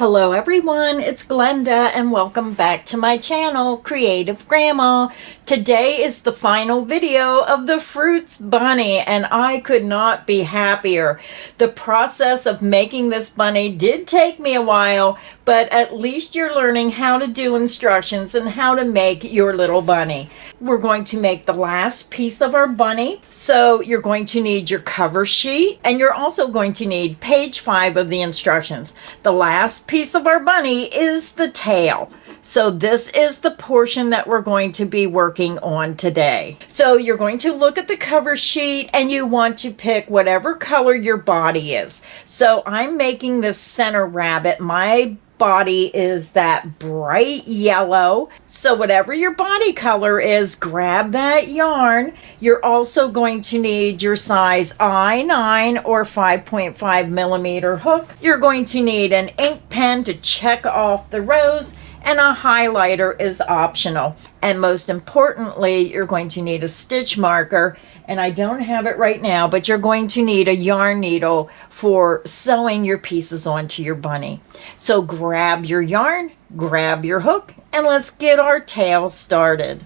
Hello everyone, it's Glenda and welcome back to my channel, Creative Grandma. Today is the final video of the Fruits Bunny and I could not be happier. The process of making this bunny did take me a while, but at least you're learning how to do instructions and how to make your little bunny. We're going to make the last piece of our bunny. So you're going to need your cover sheet and you're also going to need page 5 of the instructions. The last piece of our bunny is the tail. So this is the portion that we're going to be working on today. So you're going to look at the cover sheet and you want to pick whatever color your body is. So I'm making this center rabbit. My body is that bright yellow. So whatever your body color is, grab that yarn. You're also going to need your size I9 or 5.5 millimeter hook. You're going to need an ink pen to check off the rows, and a highlighter is optional. And most importantly, you're going to need a stitch marker. And I don't have it right now, but you're going to need a yarn needle for sewing your pieces onto your bunny. So grab your yarn, grab your hook, and let's get our tail started.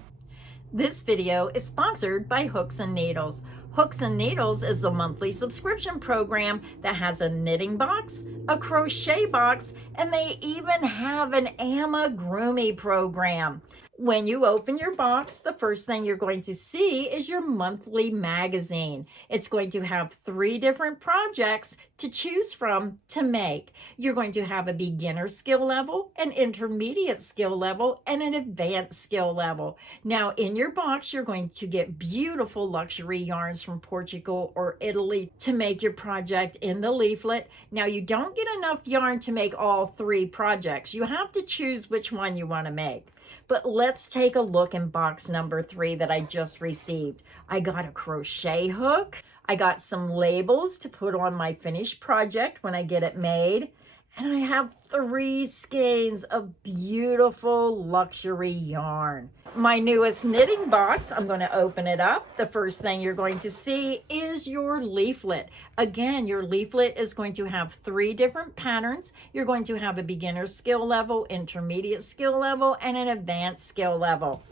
This video is sponsored by Hooks and Needles. Hooks and Needles is a monthly subscription program that has a knitting box, a crochet box, and they even have an amigurumi program. When you open your box, the first thing you're going to see is your monthly magazine. It's going to have 3 different projects to choose from to make. You're going to have a beginner skill level, an intermediate skill level, and an advanced skill level. Now in your box, you're going to get beautiful luxury yarns from Portugal or Italy to make your project in the leaflet. Now you don't get enough yarn to make all 3 projects. You have to choose which one you want to make. But let's take a look in box number 3 that I just received. I got a crochet hook. I got some labels to put on my finished project when I get it made. And I have 3 skeins of beautiful luxury yarn. My newest knitting box, I'm going to open it up. The first thing you're going to see is your leaflet. Again, your leaflet is going to have 3 different patterns. You're going to have a beginner skill level, intermediate skill level, and an advanced skill level.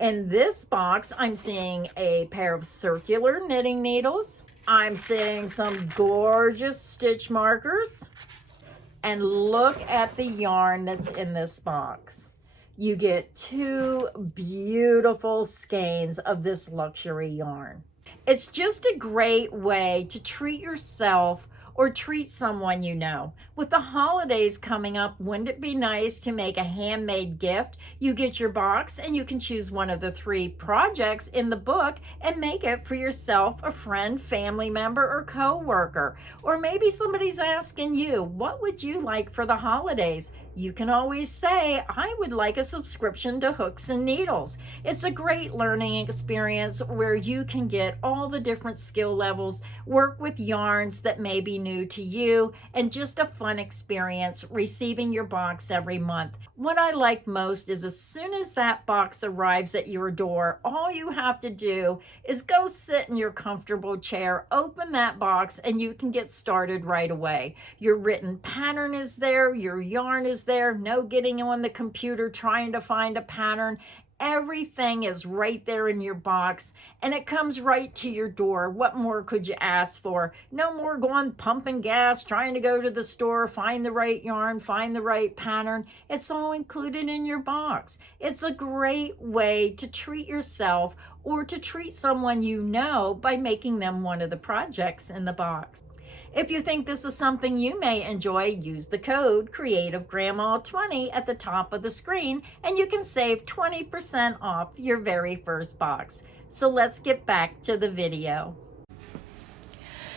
In this box, I'm seeing a pair of circular knitting needles. I'm seeing some gorgeous stitch markers. And look at the yarn that's in this box. You get 2 beautiful skeins of this luxury yarn. It's just a great way to treat yourself or treat someone you know. With the holidays coming up, wouldn't it be nice to make a handmade gift? You get your box and you can choose one of the 3 projects in the book and make it for yourself, a friend, family member, or co-worker. Or maybe somebody's asking you, what would you like for the holidays? You can always say, I would like a subscription to Hooks and Needles. It's a great learning experience where you can get all the different skill levels, work with yarns that may be new to you, and just a fun experience receiving your box every month. What I like most is as soon as that box arrives at your door, all you have to do is go sit in your comfortable chair, open that box, and you can get started right away. Your written pattern is there, your yarn is there, no getting on the computer trying to find a pattern. Everything is right there in your box and it comes right to your door. What more could you ask for? No more going pumping gas, trying to go to the store, find the right yarn, find the right pattern. It's all included in your box. It's a great way to treat yourself or to treat someone you know by making them one of the projects in the box. If you think this is something you may enjoy, use the code CreativeGrandma20 at the top of the screen and you can save 20% off your very first box. So let's get back to the video.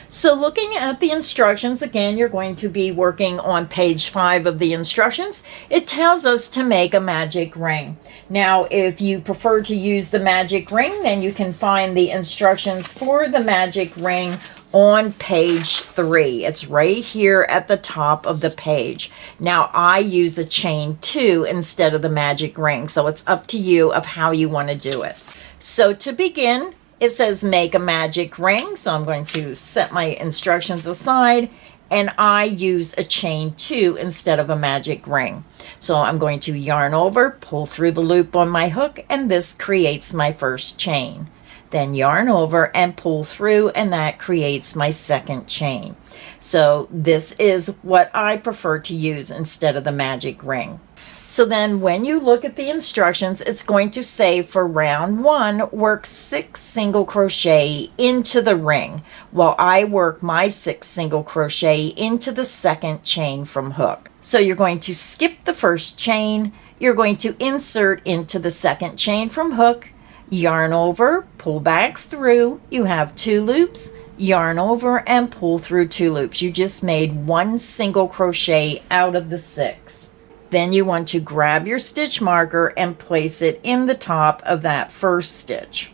So looking at the instructions, again, you're going to be working on page 5 of the instructions. It tells us to make a magic ring. Now, if you prefer to use the magic ring, then you can find the instructions for the magic ring on page 3. It's right here at the top of the page. Now, I use a chain 2 instead of the magic ring, so it's up to you of how you want to do it. So to begin, it says make a magic ring, so I'm going to set my instructions aside and I use a chain 2 instead of a magic ring. So I'm going to yarn over, pull through the loop on my hook, and this creates my first chain. Then yarn over and pull through, and that creates my second chain. So this is what I prefer to use instead of the magic ring. So then when you look at the instructions, it's going to say for round 1, work 6 single crochet into the ring, while I work my 6 single crochet into the second chain from hook. So you're going to skip the first chain, you're going to insert into the second chain from hook, yarn over, pull back through, you have 2 loops, yarn over and pull through 2 loops. You just made 1 single crochet out of the 6. Then you want to grab your stitch marker and place it in the top of that first stitch.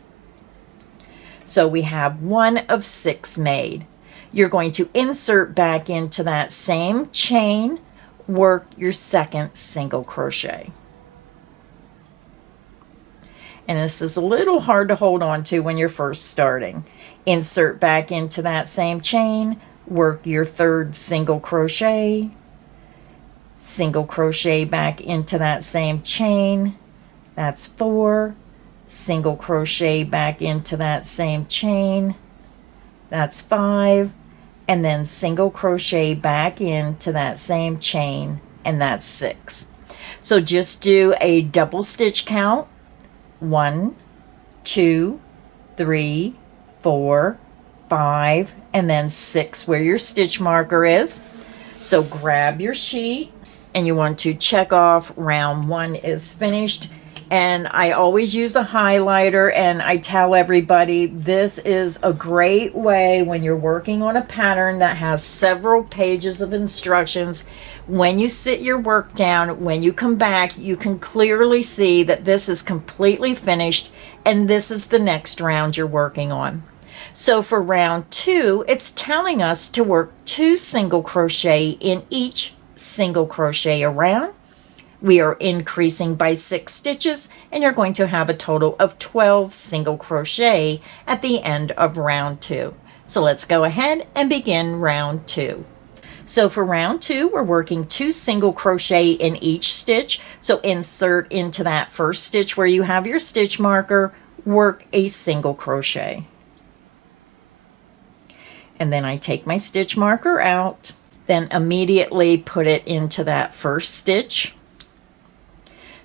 So we have 1 of 6 made. You're going to insert back into that same chain, work your second single crochet. And this is a little hard to hold on to when you're first starting. Insert back into that same chain, work your third single crochet, single crochet back into that same chain, that's 4, single crochet back into that same chain, that's 5, and then single crochet back into that same chain, and that's 6. So just do a double stitch count, 1, 2, 3, 4, 5, and then 6 where your stitch marker is. So grab your sheet and you want to check off round 1 is finished. And I always use a highlighter, and I tell everybody this is a great way when you're working on a pattern that has several pages of instructions. When you sit your work down, when you come back, you can clearly see that this is completely finished and this is the next round you're working on. So for round 2, it's telling us to work 2 single crochet in each single crochet around. We are increasing by 6 stitches, and you're going to have a total of 12 single crochet at the end of round 2. So let's go ahead and begin round 2. So for round 2, we're working 2 single crochet in each stitch. So insert into that first stitch where you have your stitch marker, work a single crochet. And then I take my stitch marker out, then immediately put it into that first stitch.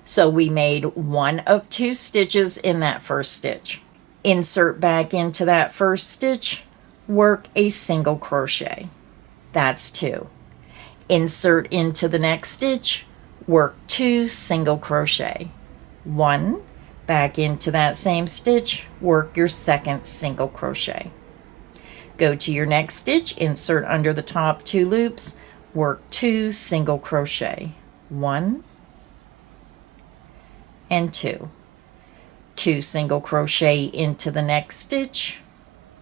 So we made 1 of 2 stitches in that first stitch. Insert back into that first stitch, work a single crochet. That's 2. Insert into the next stitch, work 2 single crochet. 1, back into that same stitch, work your second single crochet. Go to your next stitch, insert under the top 2 loops, work 2 single crochet. 1 and 2. 2 single crochet into the next stitch,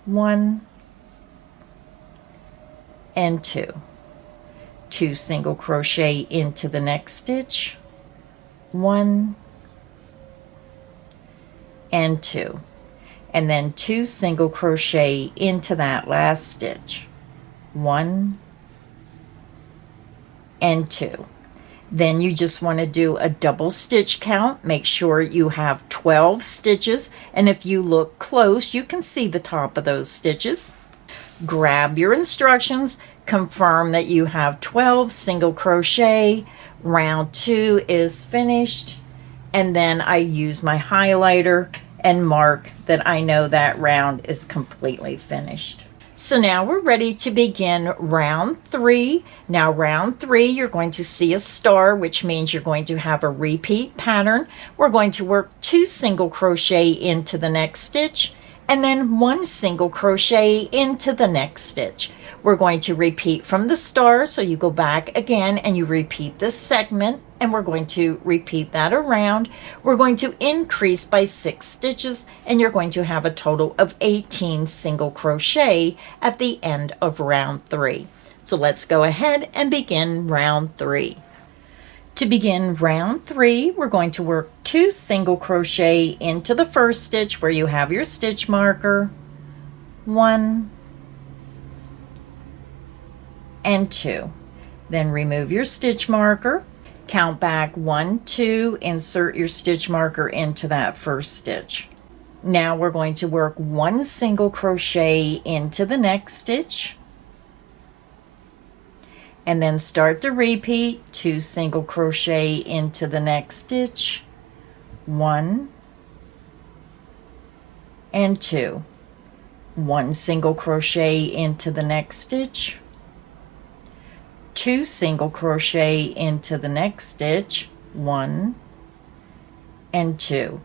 1 and 2. 2 single crochet into the next stitch, 1 and 2. And then 2 single crochet into that last stitch, 1 and 2. Then you just want to do a double stitch count. Make sure you have 12 stitches, and if you look close you can see the top of those stitches. Grab your instructions, confirm that you have 12 single crochet. Round 2 is finished, and then I use my highlighter and mark that I know that round is completely finished. So now we're ready to begin round 3. Now round 3, you're going to see a star, which means you're going to have a repeat pattern. We're going to work 2 single crochet into the next stitch, and then 1 single crochet into the next stitch. We're going to repeat from the star, so you go back again and you repeat this segment, and we're going to repeat that around. We're going to increase by 6 stitches, and you're going to have a total of 18 single crochet at the end of round 3. So let's go ahead and begin round 3. To begin round 3, we're going to work 2 single crochet into the first stitch where you have your stitch marker, 1 and 2. Then remove your stitch marker, count back 1, 2, insert your stitch marker into that first stitch. Now we're going to work 1 single crochet into the next stitch, and then start to repeat 2 single crochet into the next stitch, 1 and 2. 1 single crochet into the next stitch, 2 single crochet into the next stitch, 1 and 2.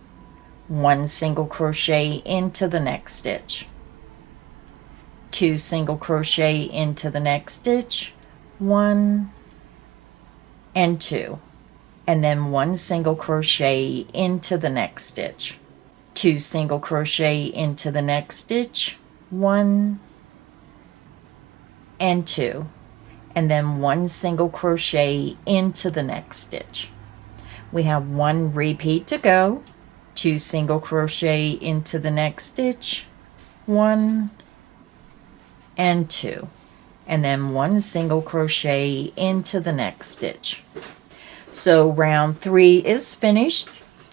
1 single crochet into the next stitch, 2 single crochet into the next stitch, 1 and 2, and then 1 single crochet into the next stitch, 2 single crochet into the next stitch, 1 and 2, and then 1 single crochet into the next stitch. We have 1 repeat to go, 2 single crochet into the next stitch, 1 and 2, and then 1 single crochet into the next stitch. So round 3 is finished.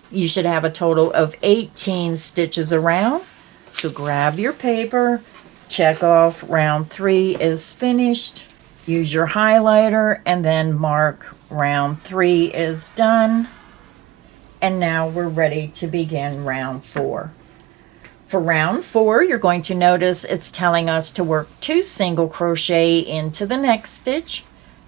You should have a total of 18 stitches around. So grab your paper, check off round 3 is finished, use your highlighter, and then mark round 3 is done. And now we're ready to begin round 4. For round 4, you're going to notice it's telling us to work 2 single crochet into the next stitch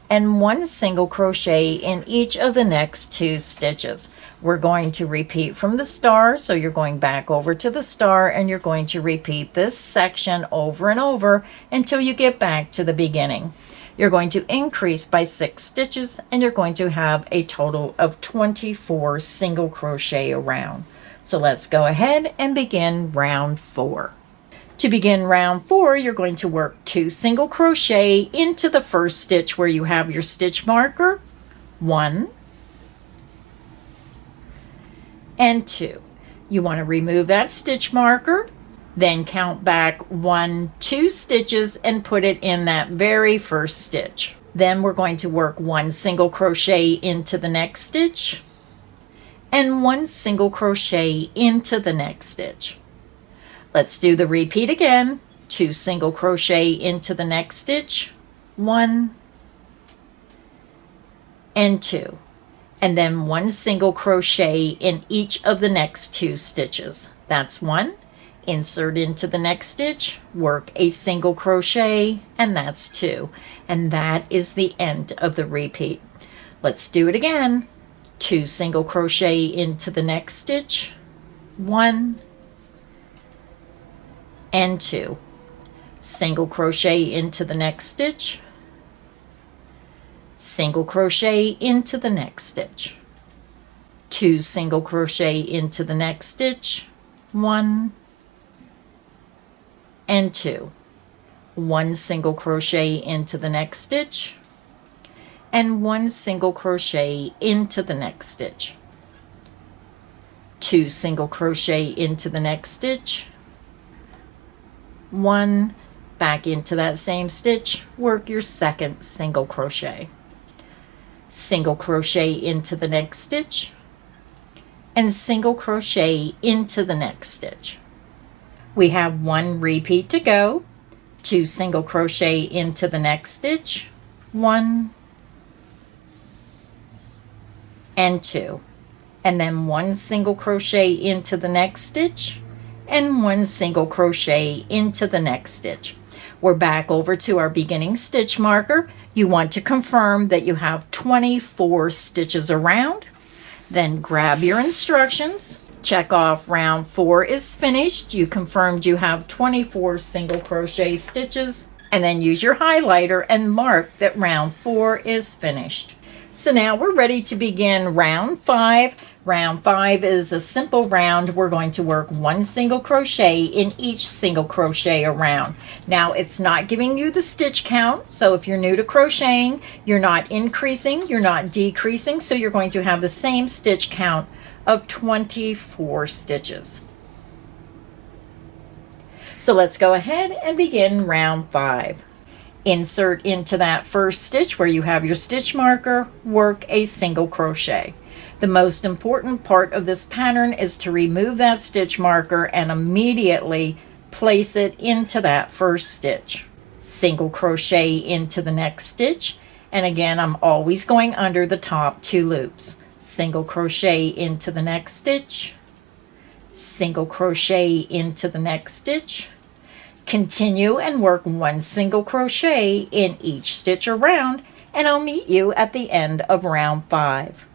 and 1 single crochet in each of the next 2 stitches. We're going to repeat from the star, so you're going back over to the star and you're going to repeat this section over and over until you get back to the beginning. You're going to increase by 6 stitches and you're going to have a total of 24 single crochet around. So let's go ahead and begin round 4. To begin round 4, you're going to work 2 single crochet into the first stitch where you have your stitch marker, 1 and 2. You want to remove that stitch marker, then count back 1, 2 stitches and put it in that very first stitch. Then we're going to work 1 single crochet into the next stitch and 1 single crochet into the next stitch. Let's do the repeat again. 2 single crochet into the next stitch, 1 and 2, and then 1 single crochet in each of the next 2 stitches. That's 1. Insert into the next stitch, work a single crochet, and that's 2. And that is the end of the repeat. Let's do it again. 2 single crochet into the next stitch, 1 and 2. Single crochet into the next stitch, single crochet into the next stitch, 2 single crochet into the next stitch, 1 and 2. 1 single crochet into the next stitch and 1 single crochet into the next stitch, 2 single crochet into the next stitch, 1 back into that same stitch, work your second single crochet, single crochet into the next stitch and single crochet into the next stitch. We have 1 repeat to go, 2 single crochet into the next stitch, 1 and 2, and then 1 single crochet into the next stitch and 1 single crochet into the next stitch. We're back over to our beginning stitch marker. You want to confirm that you have 24 stitches around. Then grab your instructions, check off round 4 is finished. You confirmed you have 24 single crochet stitches, and then use your highlighter and mark that round 4 is finished. So now we're ready to begin round 5. Round 5 is a simple round. We're going to work 1 single crochet in each single crochet around. Now it's not giving you the stitch count, so if you're new to crocheting, you're not increasing, you're not decreasing, so you're going to have the same stitch count of 24 stitches. So let's go ahead and begin round 5. Insert into that first stitch where you have your stitch marker, work a single crochet. The most important part of this pattern is to remove that stitch marker and immediately place it into that first stitch. Single crochet into the next stitch, and again I'm always going under the top 2 loops. Single crochet into the next stitch, single crochet into the next stitch. Continue and work 1 single crochet in each stitch around, and I'll meet you at the end of round 5.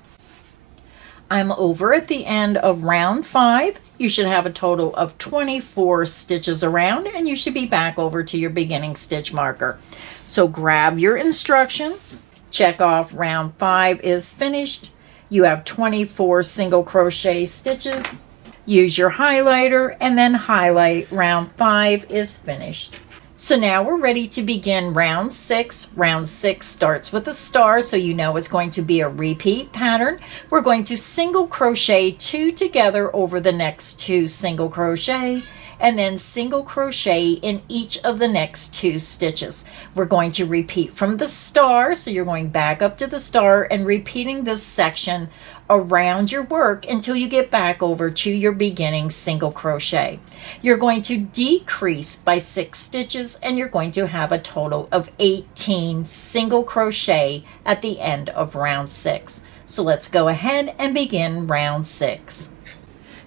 I'm over at the end of round 5. You should have a total of 24 stitches around, and you should be back over to your beginning stitch marker. So grab your instructions, check off round 5 is finished. You have 24 single crochet stitches. Use your highlighter and then highlight round 5 is finished. So now we're ready to begin round 6. Round 6 starts with a star, so you know it's going to be a repeat pattern. We're going to single crochet 2 together over the next 2 single crochet, and then single crochet in each of the next 2 stitches. We're going to repeat from the star, so you're going back up to the star and repeating this section around your work until you get back over to your beginning single crochet. You're going to decrease by 6 stitches, and you're going to have a total of 18 single crochet at the end of round 6. So let's go ahead and begin round 6.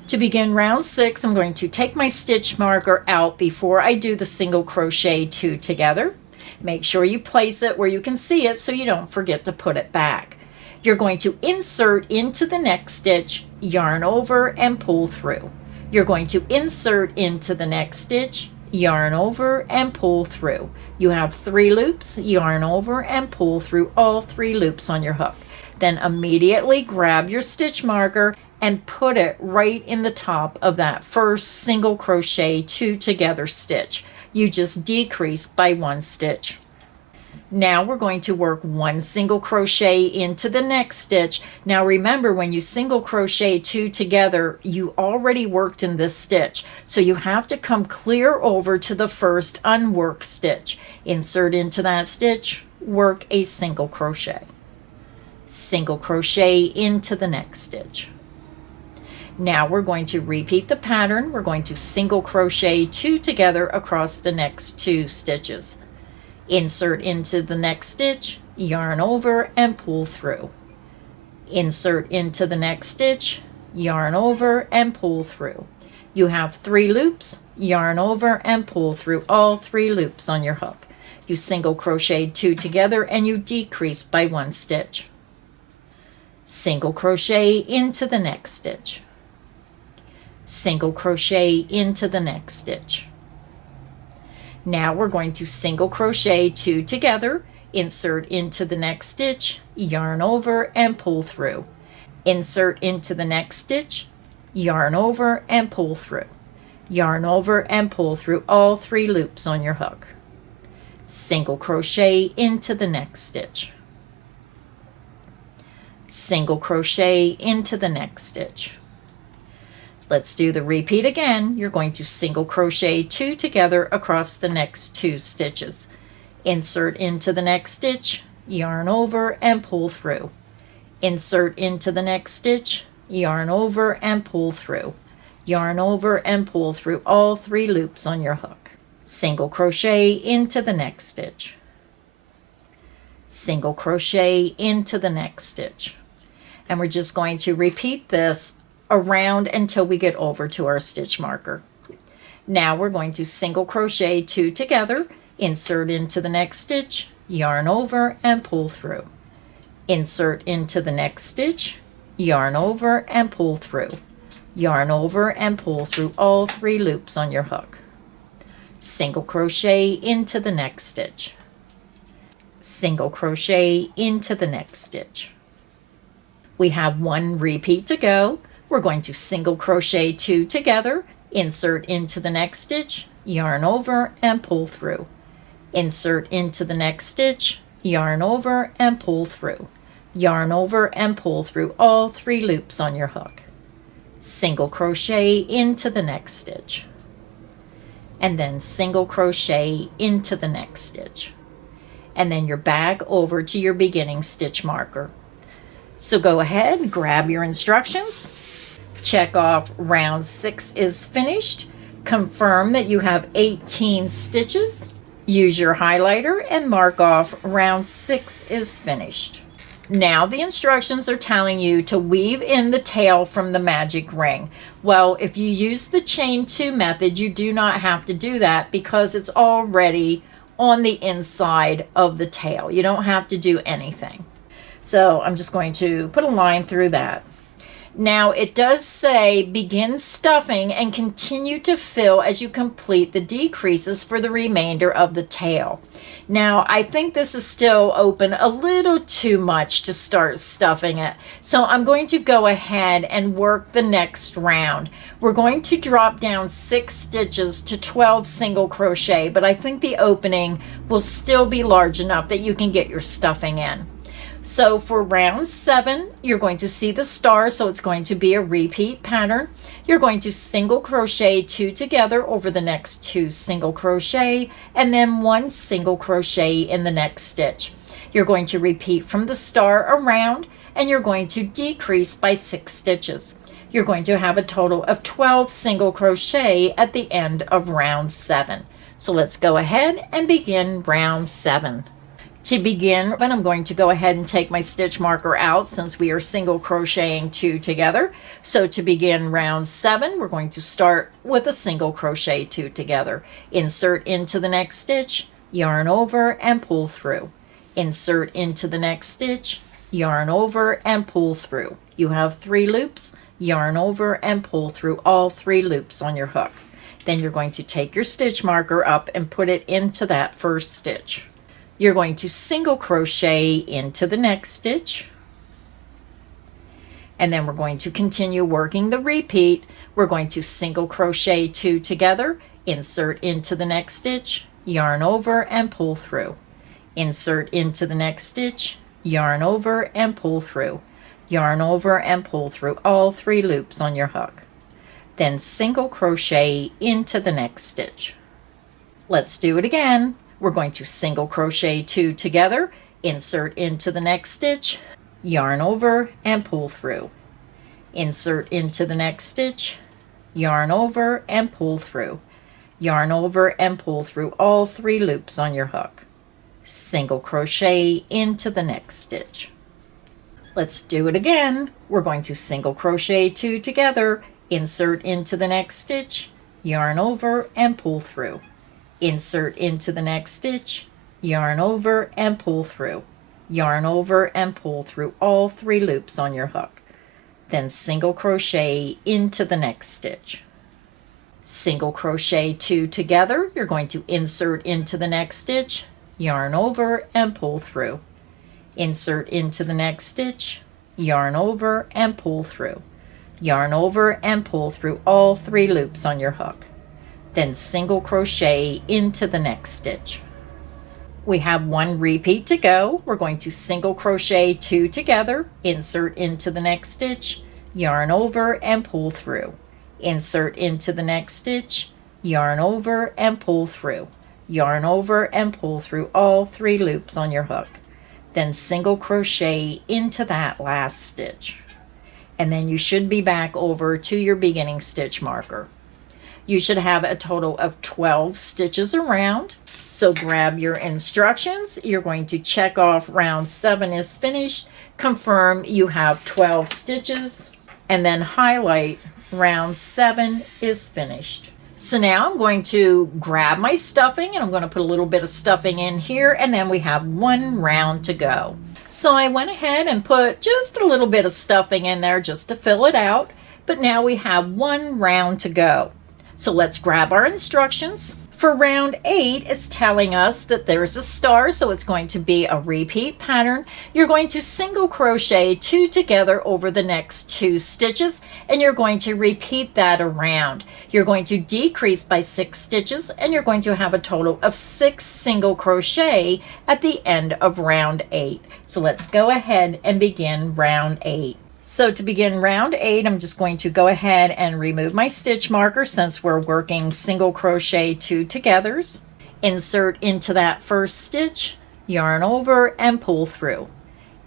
To begin round 6, I'm going to take my stitch marker out before I do the single crochet 2 together. Make sure you place it where you can see it so you don't forget to put it back. You're going to insert into the next stitch, yarn over, and pull through. You're going to insert into the next stitch, yarn over, and pull through. You have 3 loops, yarn over, and pull through all 3 loops on your hook. Then immediately grab your stitch marker and put it right in the top of that first single crochet 2 together stitch. You just decrease by 1 stitch. Now we're going to work 1 single crochet into the next stitch. Now remember, when you single crochet 2 together, you already worked in this stitch. So you have to come clear over to the first unworked stitch. Insert into that stitch, work a single crochet. Single crochet into the next stitch. Now we're going to repeat the pattern. We're going to single crochet 2 together across the next 2 stitches. Insert into the next stitch, yarn over, and pull through. Insert into the next stitch, yarn over, and pull through. You have 3 loops, yarn over, and pull through all 3 loops on your hook. You single crochet 2 together and you decrease by 1 stitch. Single crochet into the next stitch. Single crochet into the next stitch. Now we're going to single crochet 2 together, insert into the next stitch, yarn over, and pull through. Insert into the next stitch, yarn over, and pull through. Yarn over and pull through all 3 loops on your hook. Single crochet into the next stitch. Single crochet into the next stitch. Let's do the repeat again. You're going to single crochet 2 together across the next 2 stitches. Insert into the next stitch, yarn over, and pull through. Insert into the next stitch, yarn over, and pull through. Yarn over and pull through all 3 loops on your hook. Single crochet into the next stitch. Single crochet into the next stitch. And we're just going to repeat this around until we get over to our stitch marker. Now we're going to single crochet 2 together, insert into the next stitch, yarn over, and pull through. Insert into the next stitch, yarn over, and pull through. Yarn over and pull through all 3 loops on your hook. Single crochet into the next stitch. Single crochet into the next stitch. We have 1 repeat to go. We're going to single crochet 2 together, insert into the next stitch, yarn over, and pull through. Insert into the next stitch, yarn over, and pull through. Yarn over and pull through all 3 loops on your hook. Single crochet into the next stitch. And then single crochet into the next stitch. and then you're back over to your beginning stitch marker. So go ahead, grab your instructions, check off round 6 is finished, confirm that you have 18 stitches, use your highlighter and mark off round 6 is finished. Now the instructions are telling you to weave in the tail from the magic ring. Well, if you use the chain 2 method, you do not have to do that because it's already on the inside of the tail. You don't have to do anything. So I'm just going to put a line through that. Now it does say begin stuffing and continue to fill as you complete the decreases for the remainder of the tail. Now I think this is still open a little too much to start stuffing it. So I'm going to go ahead and work the next round. We're going to drop down 6 stitches to 12 single crochet, but I think the opening will still be large enough that you can get your stuffing in. So for round 7, you're going to see the star, so it's going to be a repeat pattern. You're going to single crochet 2 together over the next 2 single crochet, and then 1 single crochet in the next stitch. You're going to repeat from the star around, and you're going to decrease by 6 stitches. You're going to have a total of 12 single crochet at the end of round 7. So let's go ahead and begin round 7. To begin, I'm going to go ahead and take my stitch marker out since we are single crocheting 2 together. So to begin round 7, we're going to start with a single crochet 2 together. Insert into the next stitch, yarn over and pull through. Insert into the next stitch, yarn over and pull through. You have 3 loops, yarn over and pull through all 3 loops on your hook. Then you're going to take your stitch marker up and put it into that first stitch. You're going to single crochet into the next stitch, and then we're going to continue working the repeat. We're going to single crochet 2 together, insert into the next stitch, yarn over and pull through. Insert into the next stitch, yarn over and pull through. Yarn over and pull through all 3 loops on your hook. Then single crochet into the next stitch. Let's do it again. We're going to single crochet 2 together, insert into the next stitch, yarn over and pull through. Insert into the next stitch, yarn over and pull through. Yarn over and pull through all 3 loops on your hook. Single crochet into the next stitch. Let's do it again. We're going to single crochet 2 together, insert into the next stitch, yarn over and pull through. Insert into the next stitch, yarn over and pull through. Yarn over and pull through all 3 loops on your hook. Then single crochet into the next stitch. Single crochet 2 together. You're going to insert into the next stitch, yarn over and pull through. Insert into the next stitch, yarn over and pull through. Yarn over and pull through all 3 loops on your hook. Then single crochet into the next stitch. We have 1 repeat to go. We're going to single crochet 2 together, insert into the next stitch, yarn over and pull through. Insert into the next stitch, yarn over and pull through. Yarn over and pull through all 3 loops on your hook. Then single crochet into that last stitch. And then you should be back over to your beginning stitch marker. You should have a total of 12 stitches around. So grab your instructions. You're going to check off round 7 is finished, confirm you have 12 stitches, and then highlight round 7 is finished. So now I'm going to grab my stuffing and I'm going to put a little bit of stuffing in here, and then we have 1 round to go. So I went ahead and put just a little bit of stuffing in there just to fill it out, but now we have 1 round to go. So let's grab our instructions. For round 8, it's telling us that there's a star, so it's going to be a repeat pattern. You're going to single crochet 2 together over the next 2 stitches, and you're going to repeat that around. You're going to decrease by 6 stitches, and you're going to have a total of 6 single crochet at the end of round 8. So let's go ahead and begin round 8. So to begin round 8, I'm just going to go ahead and remove my stitch marker since we're working single crochet 2 togethers. Insert into that first stitch, yarn over and pull through.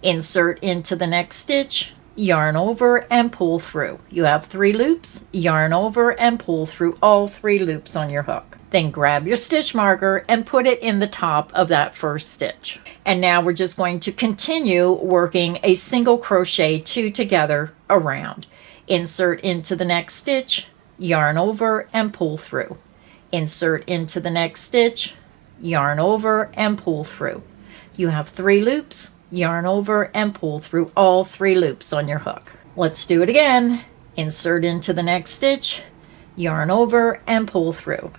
Insert into the next stitch, yarn over and pull through. You have 3 loops, yarn over and pull through all 3 loops on your hook. Then grab your stitch marker and put it in the top of that first stitch. And now we're just going to continue working a single crochet 2 together around. Insert into the next stitch, yarn over and pull through. Insert into the next stitch, yarn over and pull through. You have 3 loops, yarn over and pull through all 3 loops on your hook. Let's do it again. Insert into the next stitch, yarn over and pull through.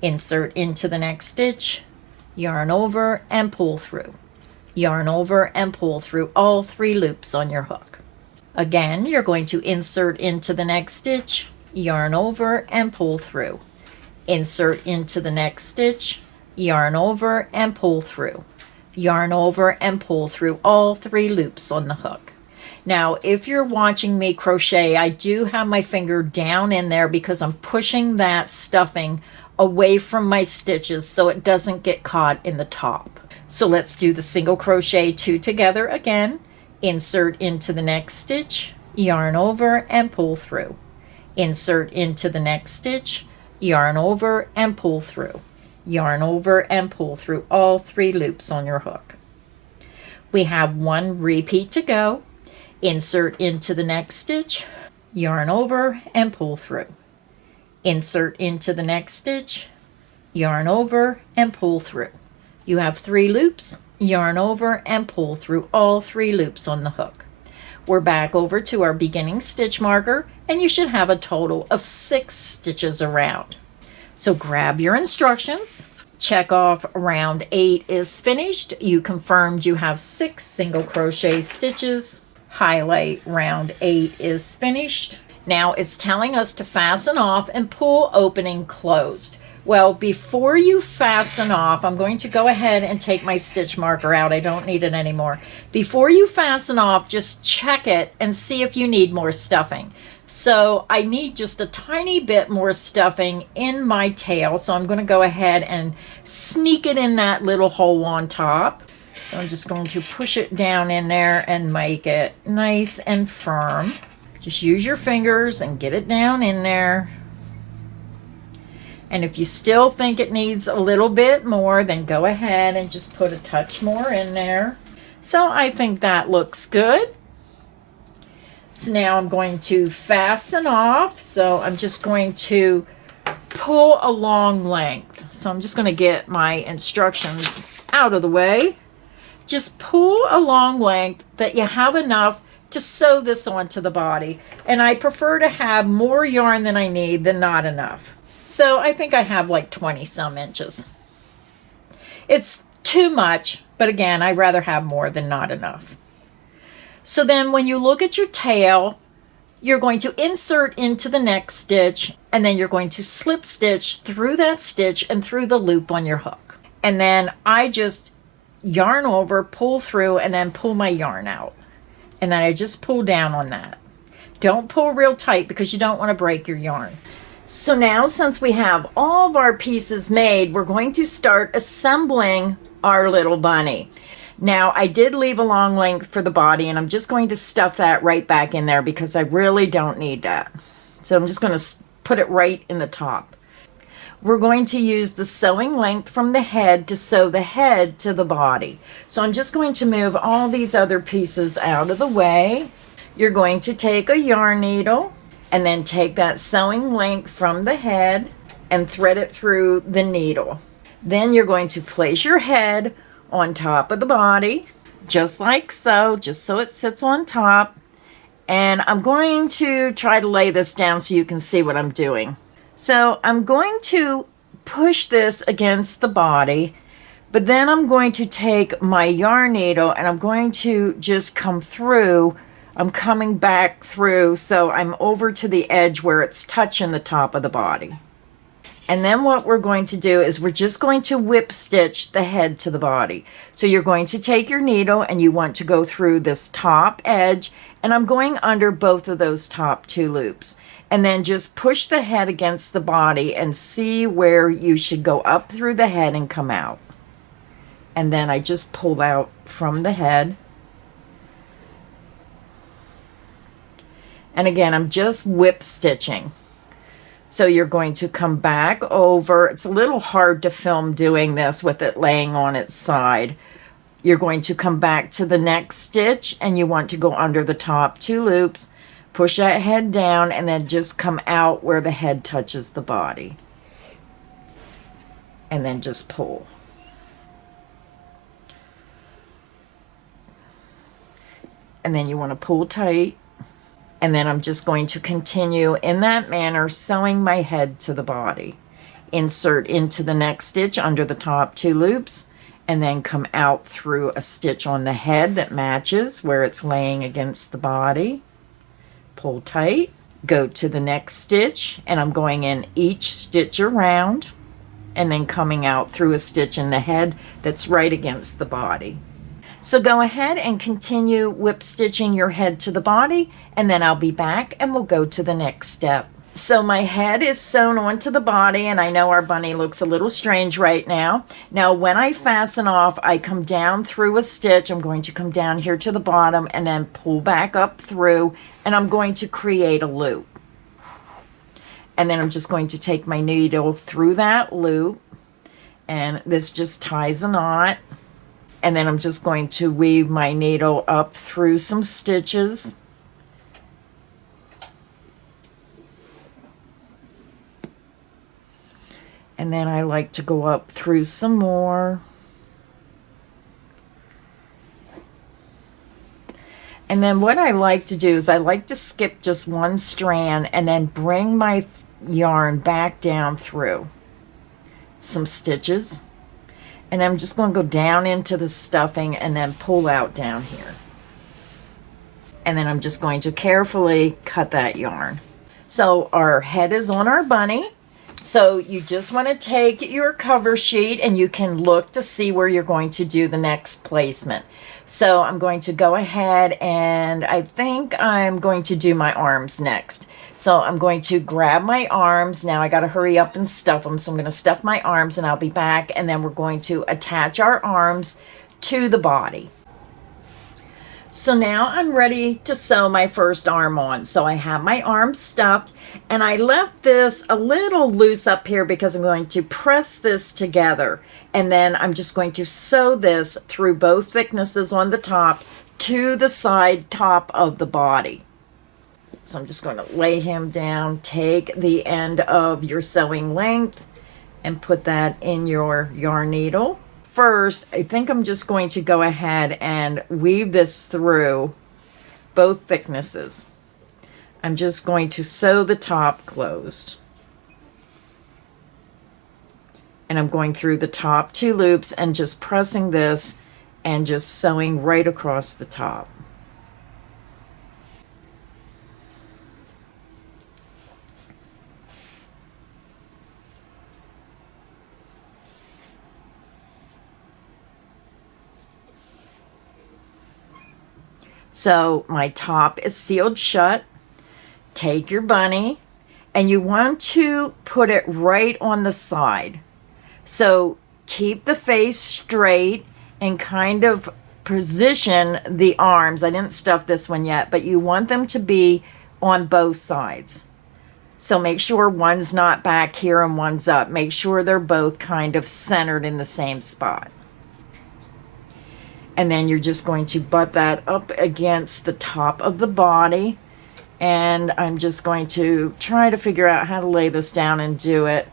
Insert into the next stitch, yarn over and pull through. Yarn over and pull through all 3 loops on your hook. Again, you're going to insert into the next stitch, yarn over and pull through. Insert into the next stitch, yarn over and pull through. Yarn over and pull through all 3 loops on the hook. Now, if you're watching me crochet, I do have my finger down in there because I'm pushing that stuffing away from my stitches so it doesn't get caught in the top. So let's do the single crochet 2 together again. Insert into the next stitch, yarn over and pull through. Insert into the next stitch, yarn over and pull through. Yarn over and pull through all 3 loops on your hook. We have 1 repeat to go. Insert into the next stitch, yarn over and pull through. Insert into the next stitch, yarn over and pull through. You have 3 loops, yarn over and pull through all 3 loops on the hook. We're back over to our beginning stitch marker, and you should have a total of 6 stitches around. So grab your instructions, check off round 8 is finished. You confirmed you have 6 single crochet stitches. Highlight round 8 is finished. Now it's telling us to fasten off and pull opening closed. Well, before you fasten off, I'm going to go ahead and take my stitch marker out. I don't need it anymore. Before you fasten off, just check it and see if you need more stuffing. So I need just a tiny bit more stuffing in my tail. So I'm going to go ahead and sneak it in that little hole on top. So I'm just going to push it down in there and make it nice and firm. Just use your fingers and get it down in there. And if you still think it needs a little bit more, then go ahead and just put a touch more in there. So I think that looks good. So now I'm going to fasten off. So I'm just going to pull a long length. So I'm just going to get my instructions out of the way. Just pull a long length that you have enough to sew this onto the body. And I prefer to have more yarn than I need than not enough. So I think I have like 20 some inches. It's too much, but again, I'd rather have more than not enough. So then when you look at your tail, you're going to insert into the next stitch, and then you're going to slip stitch through that stitch and through the loop on your hook. And then I just yarn over, pull through, and then pull my yarn out. And then I just pull down on that. Don't pull real tight because you don't want to break your yarn. So now, since we have all of our pieces made, we're going to start assembling our little bunny. Now, I did leave a long length for the body, and I'm just going to stuff that right back in there because I really don't need that. So I'm just going to put it right in the top. We're going to use the sewing length from the head to sew the head to the body. So I'm just going to move all these other pieces out of the way. You're going to take a yarn needle and then take that sewing length from the head and thread it through the needle. Then you're going to place your head on top of the body, just like so, just so it sits on top. And I'm going to try to lay this down so you can see what I'm doing. So I'm going to push this against the body, but then I'm going to take my yarn needle and I'm going to just come through. I'm coming back through, so I'm over to the edge where it's touching the top of the body. And then what we're going to do is we're just going to whip stitch the head to the body. So you're going to take your needle and you want to go through this top edge, and I'm going under both of those top 2 loops. And then just push the head against the body and see where you should go up through the head and come out. and then I just pull out from the head. And again, I'm just whip stitching. So you're going to come back over. It's a little hard to film doing this with it laying on its side. You're going to come back to the next stitch, and you want to go under the top 2 loops, push that head down, and then just come out where the head touches the body. And then just pull. And then you want to pull tight. And then I'm just going to continue in that manner, sewing my head to the body. Insert into the next stitch under the top 2 loops, and then come out through a stitch on the head that matches where it's laying against the body. Pull tight, go to the next stitch, and I'm going in each stitch around, and then coming out through a stitch in the head that's right against the body. So go ahead and continue whip stitching your head to the body, and then I'll be back and we'll go to the next step. So my head is sewn onto the body, and I know our bunny looks a little strange right now. Now when I fasten off, I come down through a stitch. I'm going to come down here to the bottom and then pull back up through, and I'm going to create a loop. And then I'm just going to take my needle through that loop, and this just ties a knot. And then I'm just going to weave my needle up through some stitches. And then I like to go up through some more. And then what I like to do is I like to skip just one strand and then bring my yarn back down through some stitches. And I'm just going to go down into the stuffing and then pull out down here. And then I'm just going to carefully cut that yarn. So our head is on our bunny. So you just want to take your cover sheet and you can look to see where you're going to do the next placement. So I'm going to go ahead, and I think I'm going to do my arms next. So I'm going to grab my arms. Now I got to hurry up and stuff them. So I'm going to stuff my arms and I'll be back, and then we're going to attach our arms to the body. So now I'm ready to sew my first arm on. So I have my arm stuffed, and I left this a little loose up here because I'm going to press this together. And then I'm just going to sew this through both thicknesses on the top to the side top of the body. So I'm just going to lay him down, take the end of your sewing length and put that in your yarn needle. First, I think I'm just going to go ahead and weave this through both thicknesses. I'm just going to sew the top closed. And I'm going through the top 2 loops and just pressing this and just sewing right across the top. So my top is sealed shut. Take your bunny, and you want to put it right on the side. So keep the face straight and kind of position the arms. I didn't stuff this one yet, but you want them to be on both sides. So make sure one's not back here and one's up. Make sure they're both kind of centered in the same spot. And then you're just going to butt that up against the top of the body. And I'm just going to try to figure out how to lay this down and do it.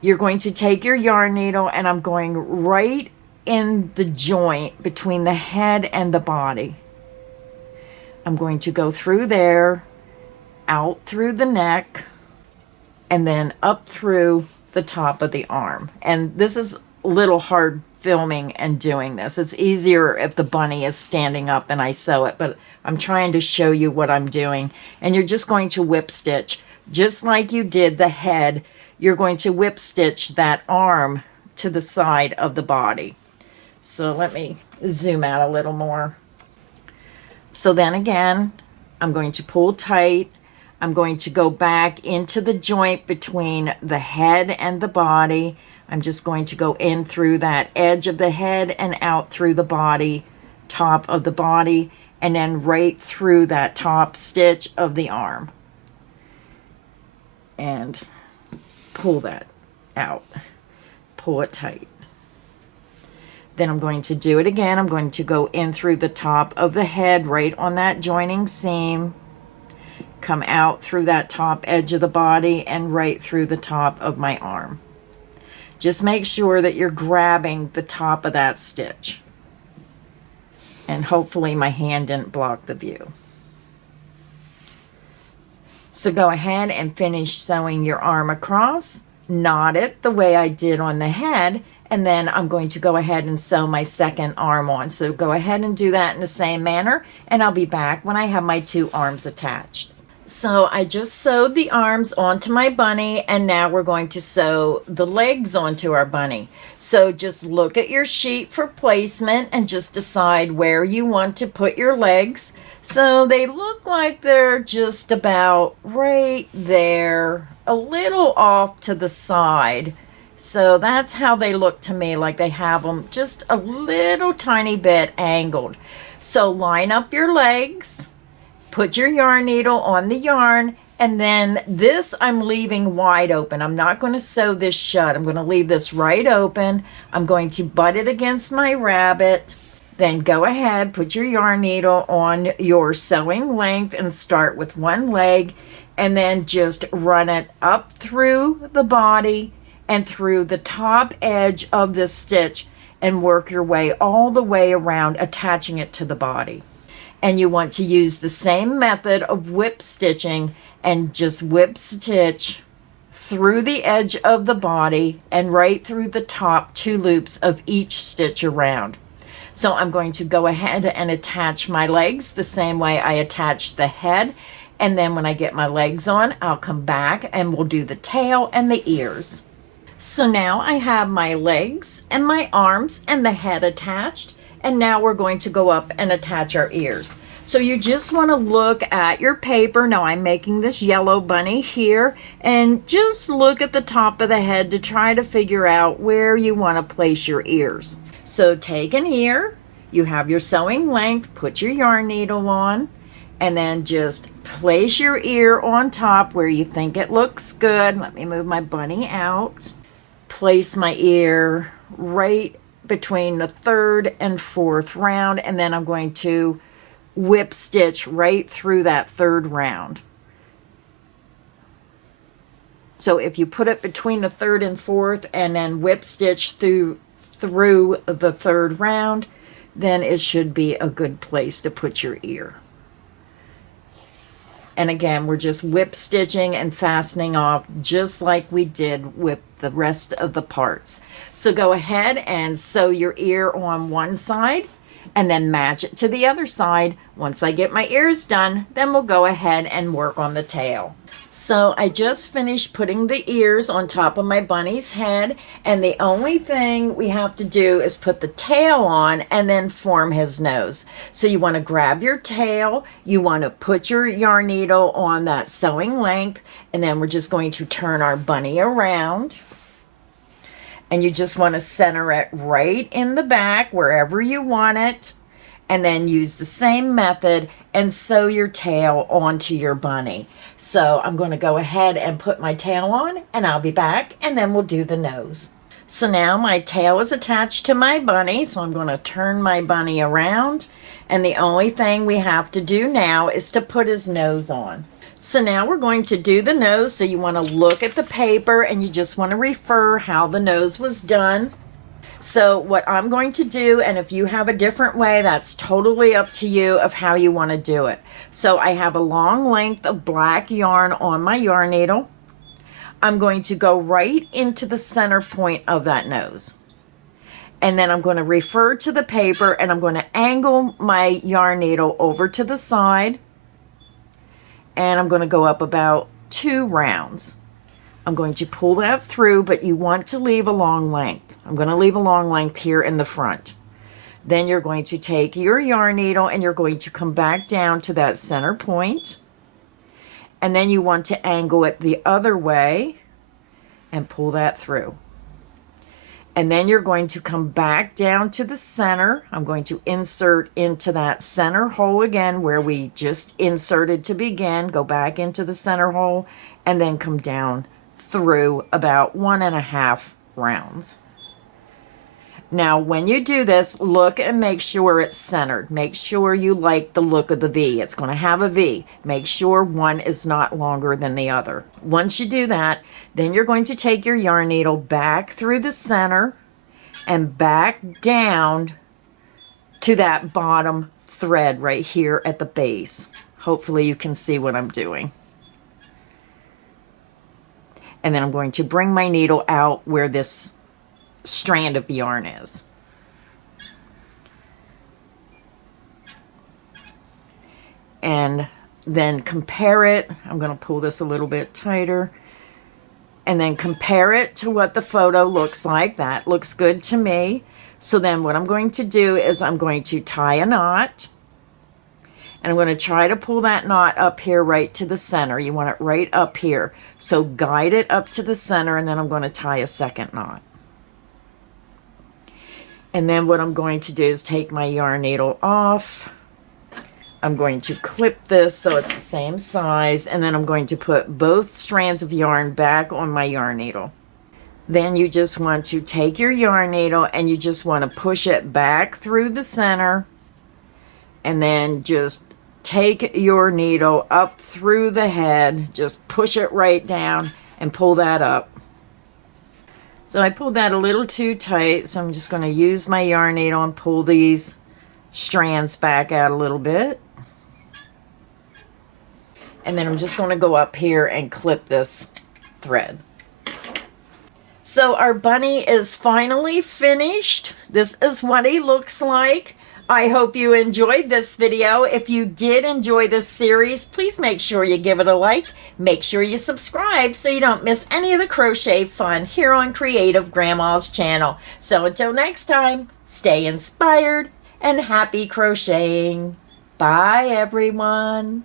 You're going to take your yarn needle, and I'm going right in the joint between the head and the body. I'm going to go through there, out through the neck, and then up through the top of the arm. And this is a little hard filming and doing this. It's easier if the bunny is standing up and I sew it, but I'm trying to show you what I'm doing. And you're just going to whip stitch, just like you did the head. You're going to whip stitch that arm to the side of the body. So let me zoom out a little more. So then again, I'm going to pull tight. I'm going to go back into the joint between the head and the body. I'm just going to go in through that edge of the head and out through the body, top of the body, and then right through that top stitch of the arm. And pull that out. Pull it tight. Then I'm going to do it again. I'm going to go in through the top of the head, right on that joining seam. Come out through that top edge of the body and right through the top of my arm. Just make sure that you're grabbing the top of that stitch. And hopefully my hand didn't block the view. So go ahead and finish sewing your arm across. Knot it the way I did on the head. And then I'm going to go ahead and sew my second arm on. So go ahead and do that in the same manner. And I'll be back when I have my two arms attached. So I just sewed the arms onto my bunny, and now we're going to sew the legs onto our bunny. So just look at your sheet for placement and just decide where you want to put your legs. So they look like they're just about right there, a little off to the side. So that's how they look to me, like they have them just a little tiny bit angled. So line up your legs. Put your yarn needle on the yarn, and then this I'm leaving wide open. I'm not going to sew this shut. I'm going to leave this right open. I'm going to butt it against my rabbit. Then go ahead, put your yarn needle on your sewing length and start with one leg, and then just run it up through the body and through the top edge of this stitch and work your way all the way around, attaching it to the body. And you want to use the same method of whip stitching and just whip stitch through the edge of the body and right through the top two loops of each stitch around. So I'm going to go ahead and attach my legs the same way I attached the head. And then when I get my legs on, I'll come back and we'll do the tail and the ears. So now I have my legs and my arms and the head attached. And now we're going to go up and attach our ears. So you just want to look at your paper. Now I'm making this yellow bunny here. And just look at the top of the head to try to figure out where you want to place your ears. So take an ear. You have your sewing length. Put your yarn needle on. And then just place your ear on top where you think it looks good. Let me move my bunny out. Place my ear right between the third and fourth round, and then I'm going to whip stitch right through that third round. So if you put it between the third and fourth and then whip stitch through the third round, then it should be a good place to put your ear. And again, we're just whip stitching and fastening off just like we did with the rest of the parts. So go ahead and sew your ear on one side and then match it to the other side. Once I get my ears done, then we'll go ahead and work on the tail. So I just finished putting the ears on top of my bunny's head, and the only thing we have to do is put the tail on and then form his nose. So you want to grab your tail, you want to put your yarn needle on that sewing length, and then we're just going to turn our bunny around. And you just want to center it right in the back wherever you want it, and then use the same method and sew your tail onto your bunny. So I'm going to go ahead and put my tail on, and I'll be back, and then we'll do the nose. So now my tail is attached to my bunny, so I'm going to turn my bunny around, and the only thing we have to do now is to put his nose on. So now we're going to do the nose, so you want to look at the paper and you just want to refer how the nose was done. So what I'm going to do, and if you have a different way, that's totally up to you of how you want to do it. So I have a long length of black yarn on my yarn needle. I'm going to go right into the center point of that nose. And then I'm going to refer to the paper, and I'm going to angle my yarn needle over to the side. And I'm going to go up about 2 rounds. I'm going to pull that through, but you want to leave a long length. I'm going to leave a long length here in the front. Then you're going to take your yarn needle and you're going to come back down to that center point. And then you want to angle it the other way and pull that through. And then you're going to come back down to the center. I'm going to insert into that center hole again where we just inserted to begin. Go back into the center hole and then come down through about 1.5 rounds. Now, when you do this, look and make sure it's centered. Make sure you like the look of the V. It's going to have a V. Make sure one is not longer than the other. Once you do that, then you're going to take your yarn needle back through the center and back down to that bottom thread right here at the base. Hopefully you can see what I'm doing. And then I'm going to bring my needle out where this strand of yarn is. And then compare it. I'm going to pull this a little bit tighter. And then compare it to what the photo looks like. That looks good to me. So then what I'm going to do is I'm going to tie a knot. And I'm going to try to pull that knot up here right to the center. You want it right up here. So guide it up to the center, and then I'm going to tie a second knot. And then what I'm going to do is take my yarn needle off. I'm going to clip this so it's the same size, and then I'm going to put both strands of yarn back on my yarn needle. Then you just want to take your yarn needle and you just want to push it back through the center, and then just take your needle up through the head, just push it right down and pull that up. So I pulled that a little too tight, so I'm just going to use my yarn needle and pull these strands back out a little bit. And then I'm just going to go up here and clip this thread. So our bunny is finally finished. This is what he looks like. I hope you enjoyed this video. If you did enjoy this series, please make sure you give it a like. Make sure you subscribe so you don't miss any of the crochet fun here on Creative Grandma's channel. So until next time, stay inspired and happy crocheting. Bye, everyone.